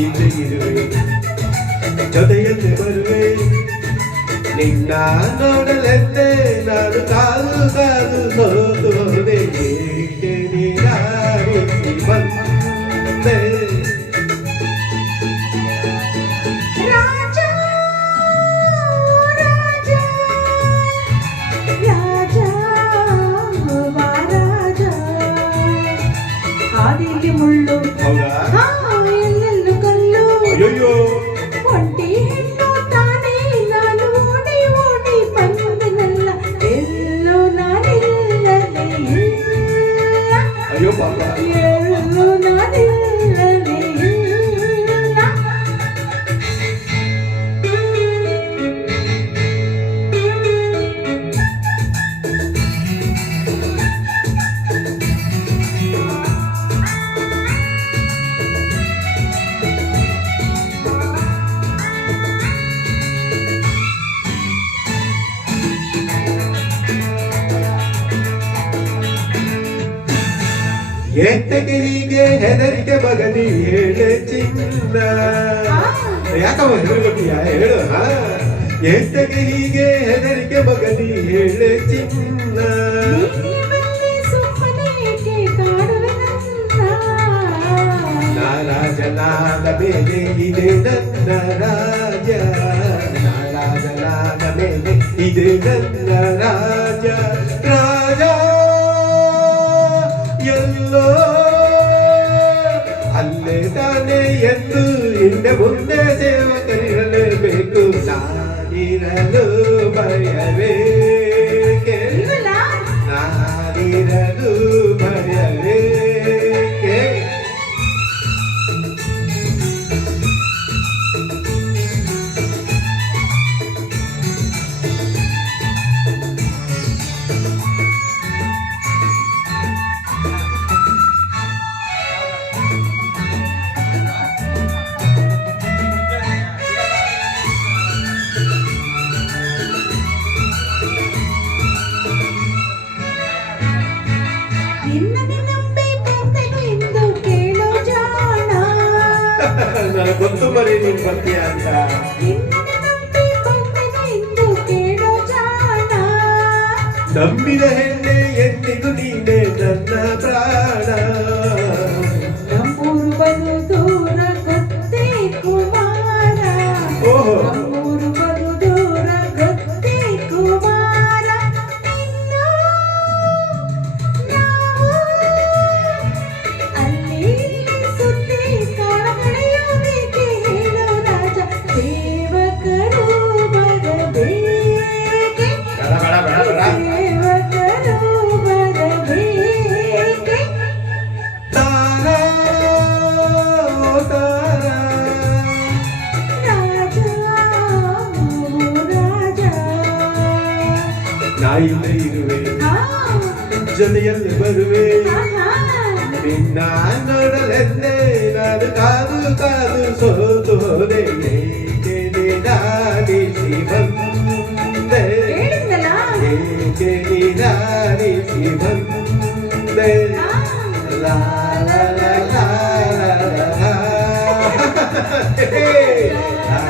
ಇಲ್ಲಿ ಇರುವೆ ಜೊತೆಯಲ್ಲಿ ಬರುವೆ ನಿನ್ನ ನೋಡಲೆಂದೇ ನಾನು ಕಾದು ಕಾದು ಸೋತು ಹೋದೆ ಏಕೆ ನೀನಾರಿಸಿ ಬಂದೆ ಮುಳ್ಳು ಹೌದಾ ಎಲ್ಲೆಲ್ಲೂ ಕಲ್ಲು ಅಯ್ಯೋ ಒಂಟಿ ಹೆಣ್ಣು ತಾನೇ ನಾನು ಓಡಿ ಓಡಿ ಬಂದನಲ್ಲ ಎಲ್ಲೋ ನಾನಿಲ್ಲಲೇ ಇಲ್ಲ ಅಯ್ಯೋ ಪಾಪ ಎಲ್ಲೋ ನಾನಿಲ್ಲಲೇ ಇಲ್ಲ ಏತಕ್ಕೆ ಹೀಗೆ ಹೆದರಿಕೆ ಮಗನಿ ಹೇಳೆ ಚಿನ್ನ ಯಾಕಮ್ಮ ಹೆದರ್ಕೊತೀಯ ಹೇಳು ಏತಕ್ಕೆ ಹೀಗೆ ಹೆದರಿಕೆ ಮಗನಿ ಹೇಳೆ ಚಿನ್ನ ನಾರಾಜನಾದ ಮೇಲೆ ಇದೆ ನನ್ನ ರಾಜ ನಾರಾಜನಾದ ಮೇಲೆ ಇದೆ ನನ್ನ ರಾಜ ರಾಜ ಎಲ್ಲೋ ಅಲ್ಲೇ ತಾನೇ ಎಂದು ಹಿಂದೆ ಮುಂದೆ ಸೇವಕರಿರಲೇಬೇಕು ನಾನಿರಲು ಭಯವೇಕೆ ನಾನಿರಲು ಭಯವೇಕೆ ನನಗೆ ಗೊತ್ತು ಬರೀ ನೀನು ಬರ್ತೀಯ ಅಂತ ನಂಬಿದ ಹೆಣ್ಣೆ ಎಂದಿಗೂ ನೀನೆ ನನ್ನ ಪ್ರಾಣ ನಮ್ಮೂರು ಬರು ದೂರ ಗೊತ್ತೇ ಕುಮಾರ ಓಹೋ ನಮ್ಮೂರು ಬರು ದೂರ ಗೊತ್ತೇ ಕುಮಾರ ಇನ್ನು ನಾವು ಅಲ್ಲಿ ಸುದ್ದಿ ಕಾಣಬಳೆಯೋದೇಕೆ ಹೇಳೋ ರಾಜ ಸೇವಕರು ಬರಬೇಕೆ ಸೇವಕರು ಬರಬೇಕೆ ತಾರಾ ತಾರಾ ರಾಜ ರಾಜ ನಾ ಇಲ್ಲೇ ಇರುವೆ ಹಾ ಜೊತೆಯಲ್ಲಿ ಬರುವೆ ಹಾ ನಿನ್ನ ನೋಡಲೆಂದೇ ನಾನು ಕಾದು ಕಾದು ಸೋತು ಹೋದೆ ಏಕೆ ನಿರಾರಿಸಿ ಬಂದೆ ಹೇಳಿದ್ನಲ್ಲ ಏಕೆ ನಿರಾರಿಸಿ ಬಂದೆ ಲಾ ಲಾ ಲಾ ಲಾ ಲಾ ಲಾ.